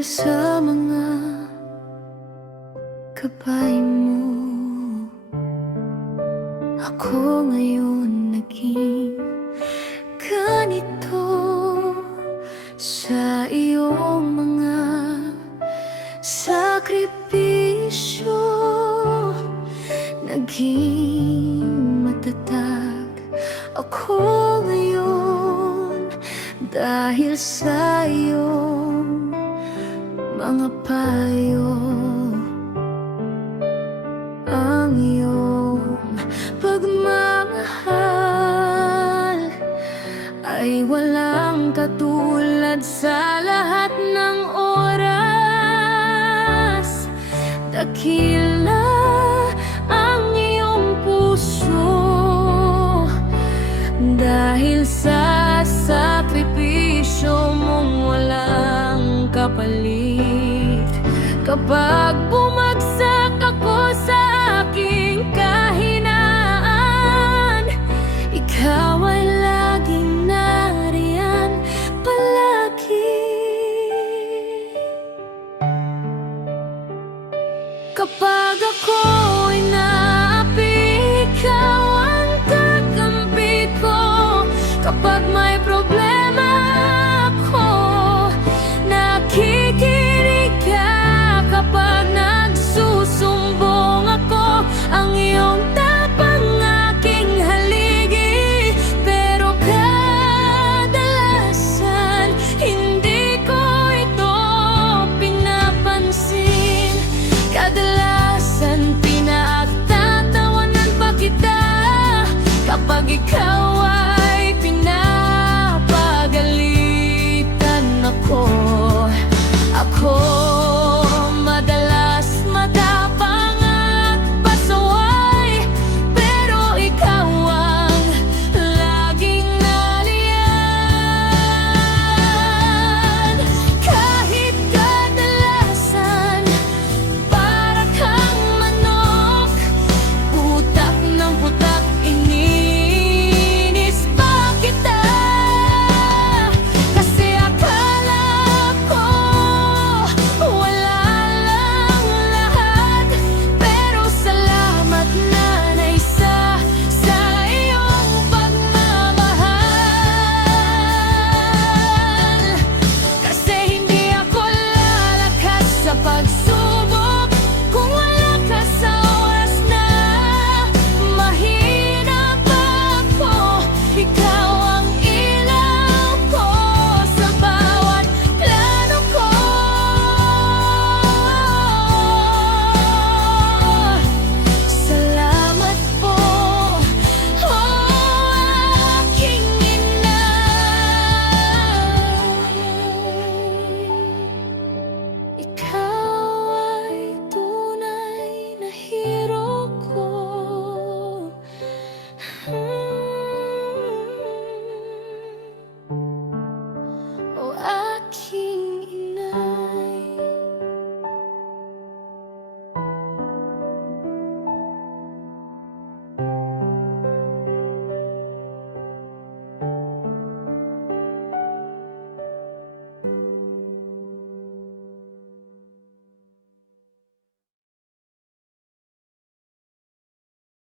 Dahil sa mga gabay mo, ako ngayon naging ganito. Sa iyong mga sakripisyo, naging matatag ako ngayon. Dahil sa iyong mga payo, ang iyong pagmamahal ay walang katulad sa lahat ng oras. Dakila ang iyong puso dahil sa sakripisyo mong walang kapalit. Kapag